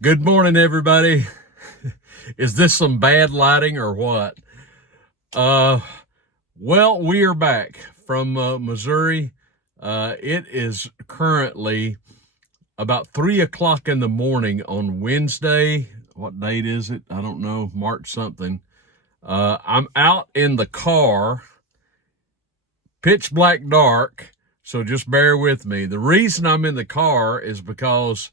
Good morning, everybody. Is this some bad lighting or what? Uh, well, we are back from Missouri. It is currently about 3 o'clock in the morning on Wednesday. What date is it? I don't know. March something. I'm out in the car, pitch black dark. So just bear with me. The reason I'm in the car is because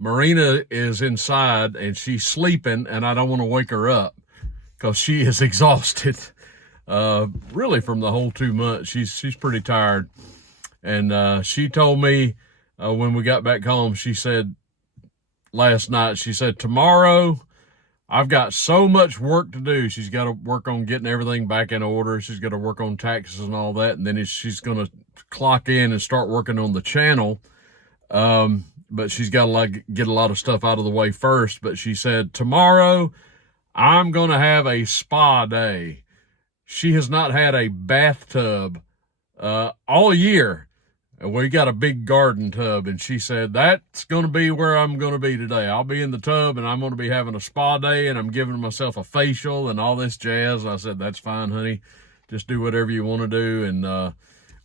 Marina is inside and she's sleeping, and I don't want to wake her up because she is exhausted. Really from the whole 2 months. She's pretty tired. And she told me when we got back home, she said last night, she said, tomorrow I've got so much work to do. She's got to work on getting everything back in order. She's got to work on taxes and all that. And then she's going to clock in and start working on the channel. But she's got to get a lot of stuff out of the way first. But she said, tomorrow I'm going to have a spa day. She has not had a bathtub all year. We got a big garden tub, and she said, that's going to be where I'm going to be today. I'll be in the tub, and I'm going to be having a spa day, and I'm giving myself a facial and all this jazz. I said, that's fine, honey. Just do whatever you want to do, and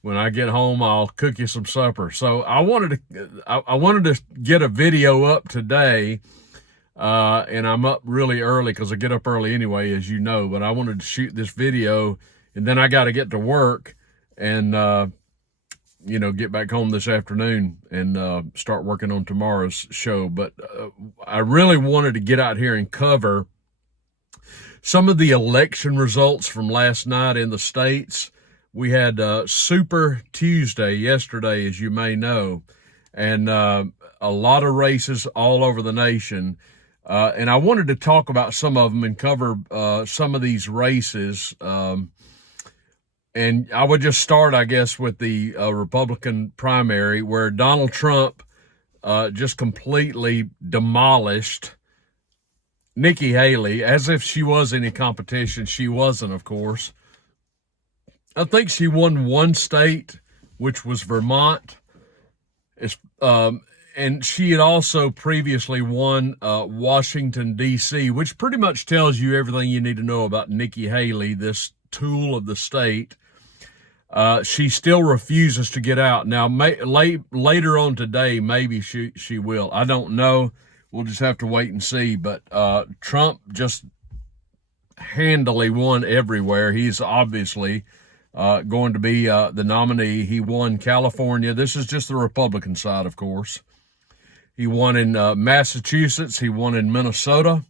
when I get home, I'll cook you some supper. So I wanted to get a video up today, and I'm up really early because I get up early anyway, as you know, but I wanted to shoot this video, and then I got to get to work and get back home this afternoon and start working on tomorrow's show. But I really wanted to get out here and cover some of the election results from last night in the states. We had Super Tuesday yesterday, as you may know, and a lot of races all over the nation. And I wanted to talk about some of them and cover some of these races. And I would just start, I guess, with the Republican primary, where Donald Trump just completely demolished Nikki Haley, as if she was any competition. She wasn't, of course. I think she won one state, which was Vermont. And she had also previously won Washington, D.C., which pretty much tells you everything you need to know about Nikki Haley, this tool of the state. She still refuses to get out. Now, later on today, maybe she will. I don't know. We'll just have to wait and see. But Trump just handily won everywhere. He's obviously going to be the nominee. He won California. This is just the Republican side, of course. He won in Massachusetts. He won in Minnesota,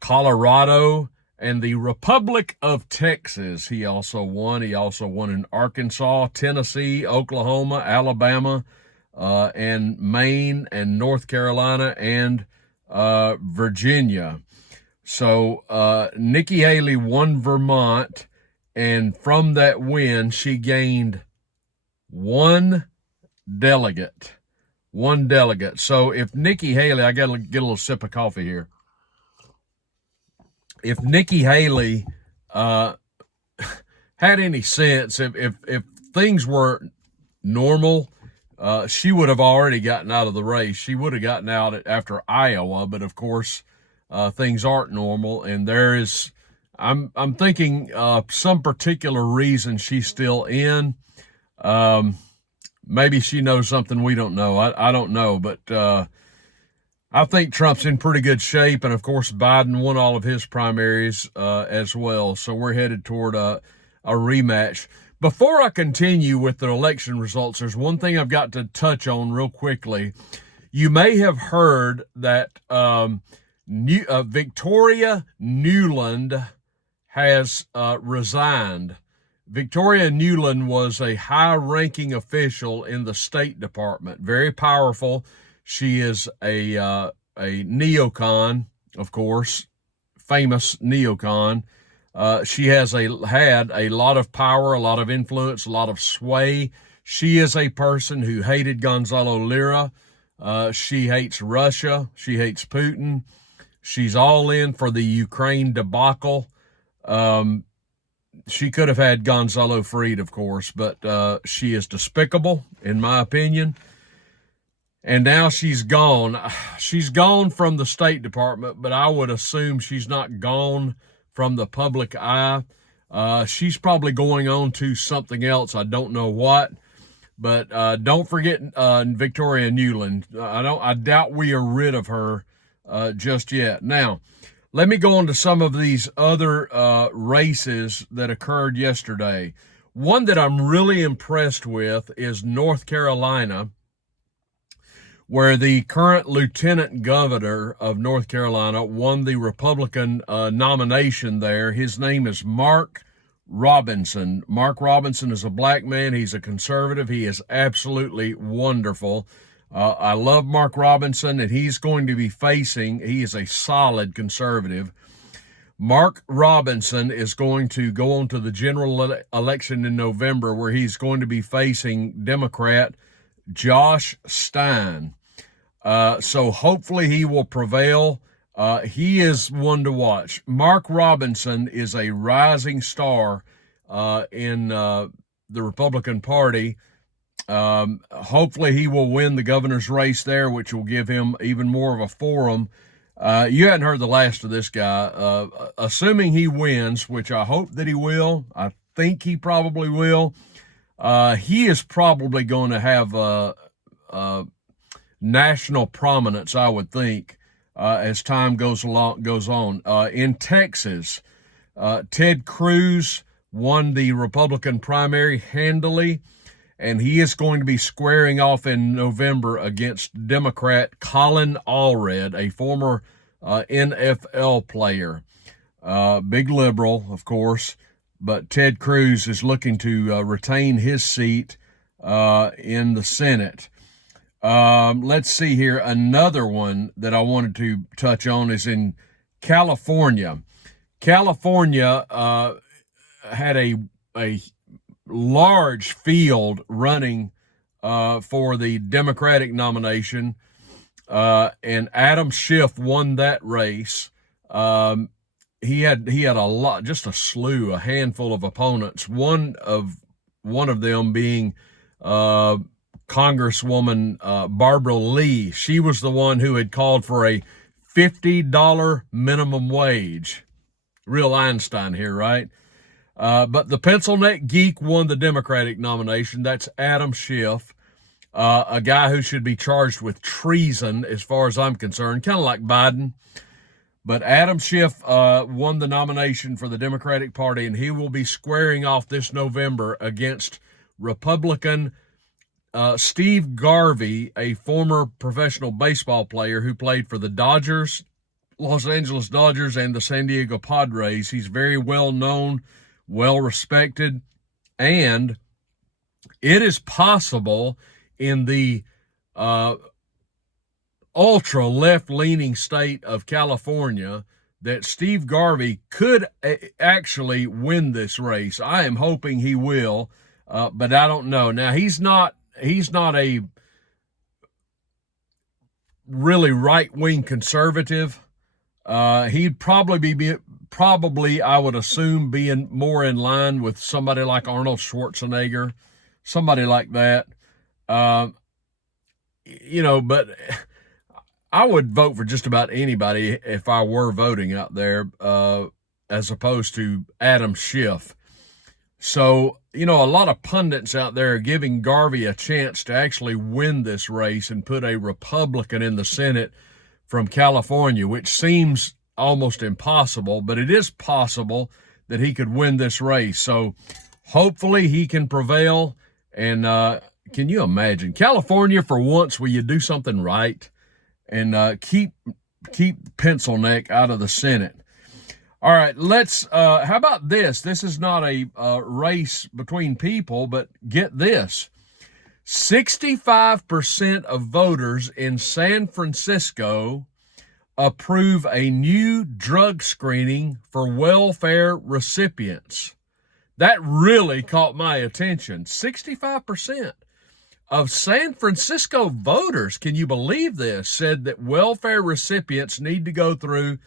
Colorado, and the Republic of Texas. He also won. He also won in Arkansas, Tennessee, Oklahoma, Alabama, and Maine, and North Carolina, and Virginia. So Nikki Haley won Vermont, and from that win, she gained one delegate. One delegate. So if Nikki Haley, I got to get a little sip of coffee here. If Nikki Haley had any sense, if things were normal, she would have already gotten out of the race. She would have gotten out after Iowa, but of course, things aren't normal, and there is. I'm thinking some particular reason she's still in. Maybe she knows something we don't know. I don't know, but I think Trump's in pretty good shape, and of course Biden won all of his primaries as well. So we're headed toward a rematch. Before I continue with the election results, there's one thing I've got to touch on real quickly. You may have heard that Victoria Nuland has resigned. Victoria Nuland was a high-ranking official in the State Department, very powerful. She is a neocon, of course, famous neocon. She has had a lot of power, a lot of influence, a lot of sway. She is a person who hated Gonzalo Lira. She hates Russia. She hates Putin. She's all in for the Ukraine debacle. She could have had Gonzalo freed, of course, but she is despicable, in my opinion. and now she's gone. She's gone from the State Department, but I would assume she's not gone from the public eye. She's probably going on to something else. I don't know what, but don't forget Victoria Nuland. I doubt we are rid of her just yet. Now, let me go on to some of these other races that occurred yesterday. One that I'm really impressed with is North Carolina, where the current lieutenant governor of North Carolina won the Republican nomination there. His name is Mark Robinson. Mark Robinson is a black man. He's a conservative. He is absolutely wonderful. I love Mark Robinson, and he's going to be he is a solid conservative. Mark Robinson is going to go on to the general election in November, where he's going to be facing Democrat Josh Stein. So hopefully he will prevail. He is one to watch. Mark Robinson is a rising star in the Republican Party. Hopefully he will win the governor's race there, which will give him even more of a forum. You hadn't heard the last of this guy. Assuming he wins, which I hope that he will, I think he probably will, he is probably going to have national prominence, I would think, as time goes on. In Texas, Ted Cruz won the Republican primary handily, and he is going to be squaring off in November against Democrat Colin Allred, a former NFL player. Big liberal, of course, but Ted Cruz is looking to retain his seat in the Senate. Let's see here. Another one that I wanted to touch on is in California. California had a large field running for the Democratic nomination, and Adam Schiff won that race. He had a lot, just a slew, a handful of opponents. One of them being Congresswoman Barbara Lee. She was the one who had called for a $50 minimum wage. Real Einstein here, right? But the pencil neck geek won the Democratic nomination. That's Adam Schiff, a guy who should be charged with treason as far as I'm concerned, kind of like Biden. But Adam Schiff won the nomination for the Democratic Party, and he will be squaring off this November against Republican Steve Garvey, a former professional baseball player who played for the Dodgers, Los Angeles Dodgers, and the San Diego Padres. He's very well known, well respected, and it is possible in the ultra left-leaning state of California that Steve Garvey could actually win this race. I am hoping he will, but I don't know. Now, he's not a really right-wing conservative. He'd probably, I would assume, being more in line with somebody like Arnold Schwarzenegger, somebody like that. But I would vote for just about anybody if I were voting out there, as opposed to Adam Schiff. So, a lot of pundits out there are giving Garvey a chance to actually win this race and put a Republican in the Senate from California, which seems almost impossible, but it is possible that he could win this race. So hopefully he can prevail. And can you imagine California, for once, will you do something right and keep pencil neck out of the Senate? All right, how about this? This is not a race between people, but get this. 65% of voters in San Francisco approve a new drug screening for welfare recipients. That really caught my attention. 65% of San Francisco voters, can you believe this, said that welfare recipients need to go through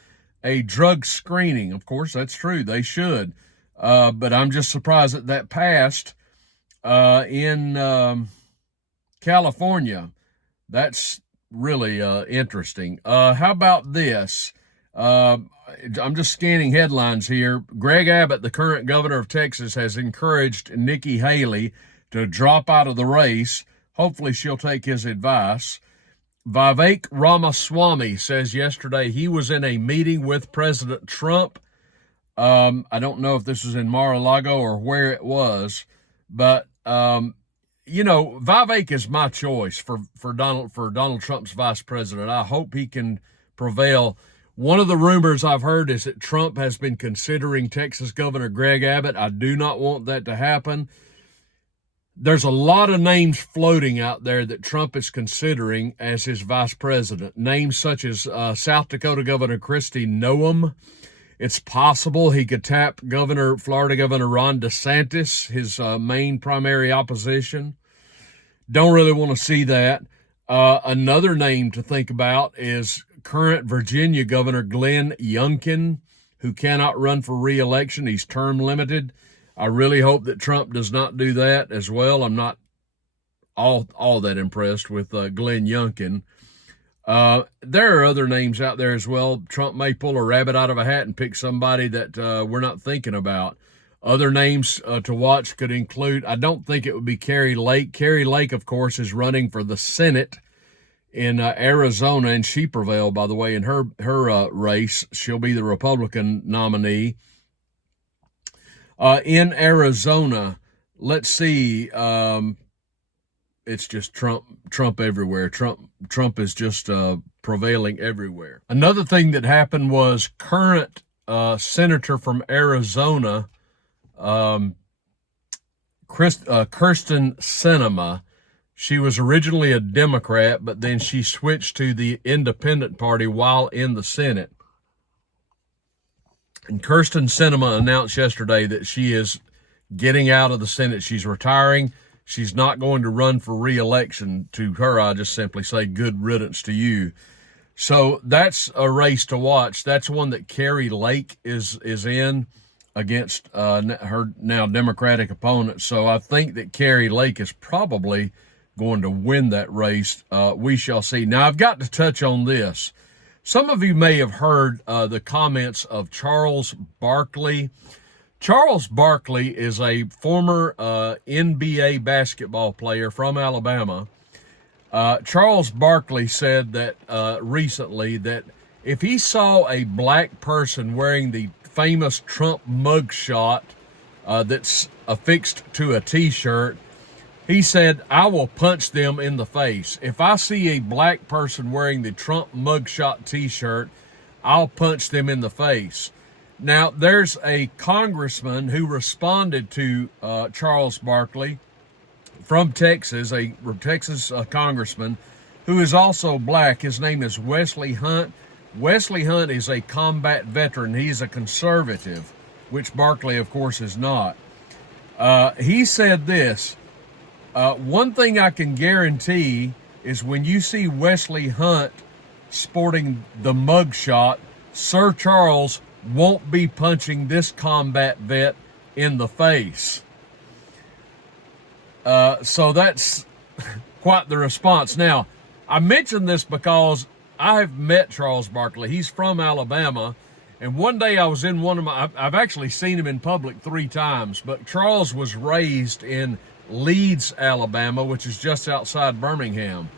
a drug screening. Of course, that's true. They should. But I'm just surprised that passed in California. That's really interesting. How about this? I'm just scanning headlines here. Greg Abbott, the current governor of Texas, has encouraged Nikki Haley to drop out of the race. Hopefully, she'll take his advice. Vivek Ramaswamy says yesterday he was in a meeting with President Trump. I don't know if this was in Mar-a-Lago or where it was, but Vivek is my choice for Donald Trump's vice president. I hope he can prevail. One of the rumors I've heard is that Trump has been considering Texas Governor Greg Abbott. I do not want that to happen. There's a lot of names floating out there that Trump is considering as his vice president. Names such as South Dakota Governor Kristi Noem. It's possible he could tap Florida Governor Ron DeSantis, his main primary opposition. Don't really want to see that. Another name to think about is current Virginia Governor Glenn Youngkin, who cannot run for re-election. He's term limited. I really hope that Trump does not do that as well. I'm not all that impressed with Glenn Youngkin. There are other names out there as well. Trump may pull a rabbit out of a hat and pick somebody that we're not thinking about. Other names to watch could include, I don't think it would be Kari Lake. Kari Lake, of course, is running for the Senate in Arizona, and she prevailed, by the way, in her race. She'll be the Republican nominee. In Arizona, let's see, it's just Trump everywhere. Trump is just prevailing everywhere. Another thing that happened was current senator from Arizona, Kyrsten Sinema. She was originally a Democrat, but then she switched to the Independent Party while in the Senate. And Kyrsten Sinema announced yesterday that she is getting out of the Senate. She's retiring. She's not going to run for re-election. To her, I just simply say good riddance to you. So that's a race to watch. That's one that Kari Lake is in against her now Democratic opponent. So I think that Kari Lake is probably going to win that race. We shall see. Now, I've got to touch on this. Some of you may have heard the comments of Charles Barkley. Charles Barkley is a former NBA basketball player from Alabama. Charles Barkley said that recently that if he saw a black person wearing the famous Trump mugshot that's affixed to a T-shirt, he said, I will punch them in the face. If I see a black person wearing the Trump mugshot T-shirt, I'll punch them in the face. Now, there's a congressman who responded to Charles Barkley from Texas, a Texas congressman who is also black. His name is Wesley Hunt. Wesley Hunt is a combat veteran. He's a conservative, which Barkley, of course, is not. He said this, one thing I can guarantee is when you see Wesley Hunt sporting the mugshot, Sir Charles won't be punching this combat vet in the face. So that's quite the response. Now, I mention this because I have met Charles Barkley. He's from Alabama. And one day I was in I've actually seen him in public 3 times, but Charles was raised in Leeds, Alabama, which is just outside Birmingham.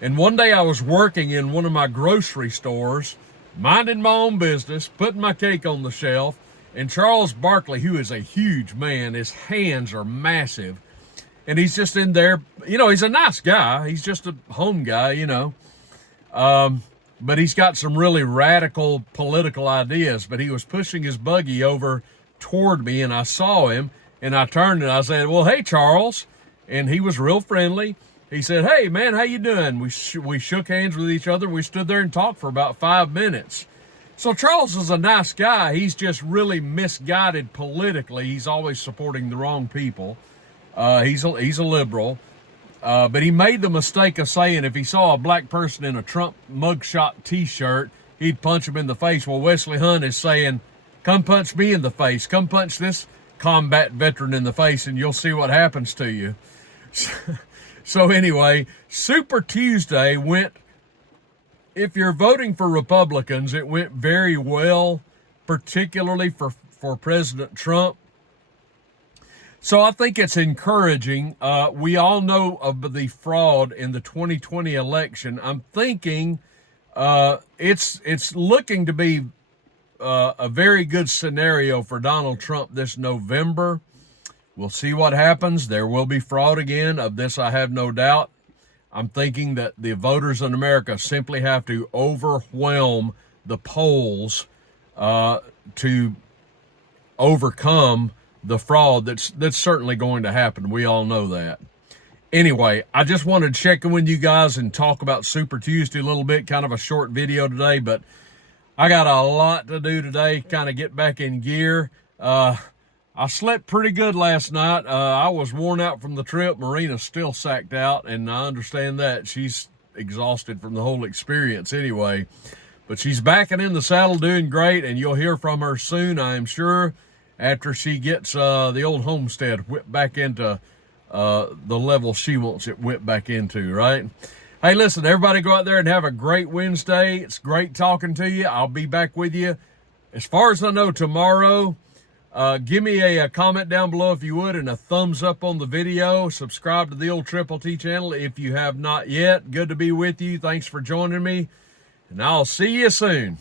And one day I was working in one of my grocery stores, minding my own business, putting my cake on the shelf, and Charles Barkley, who is a huge man, his hands are massive, and he's just in there, he's a nice guy. He's just a home guy, but he's got some really radical political ideas. But he was pushing his buggy over toward me, and I saw him, and I turned and I said, well, hey, Charles. And he was real friendly. He said, hey, man, how you doing? We shook hands with each other. We stood there and talked for about 5 minutes. So Charles is a nice guy. He's just really misguided politically. He's always supporting the wrong people. He's a liberal. But he made the mistake of saying if he saw a black person in a Trump mugshot T-shirt, he'd punch him in the face. Well, Wesley Hunt is saying, come punch me in the face. Come punch this combat veteran in the face, and you'll see what happens to you. So anyway, Super Tuesday went, if you're voting for Republicans, it went very well, particularly for President Trump. So I think it's encouraging. We all know of the fraud in the 2020 election. I'm thinking it's looking to be a very good scenario for Donald Trump this November. We'll see what happens. There will be fraud again. Of this, I have no doubt. I'm thinking that the voters in America simply have to overwhelm the polls to overcome the fraud that's certainly going to happen. We all know that. Anyway, I just wanted to check in with you guys and talk about Super Tuesday a little bit. Kind of a short video today, but I got a lot to do today, kind of get back in gear. I slept pretty good last night. I was worn out from the trip. Marina's still sacked out, and I understand that. She's exhausted from the whole experience anyway. But she's back and in the saddle doing great, and you'll hear from her soon, I am sure, after she gets the old homestead whipped back into the level she wants it whipped back into, right? Hey, listen, everybody go out there and have a great Wednesday. It's great talking to you. I'll be back with you, as far as I know, tomorrow. Give me a comment down below if you would, and a thumbs up on the video. Subscribe to the old Triple T channel if you have not yet. Good to be with you. Thanks for joining me, and I'll see you soon.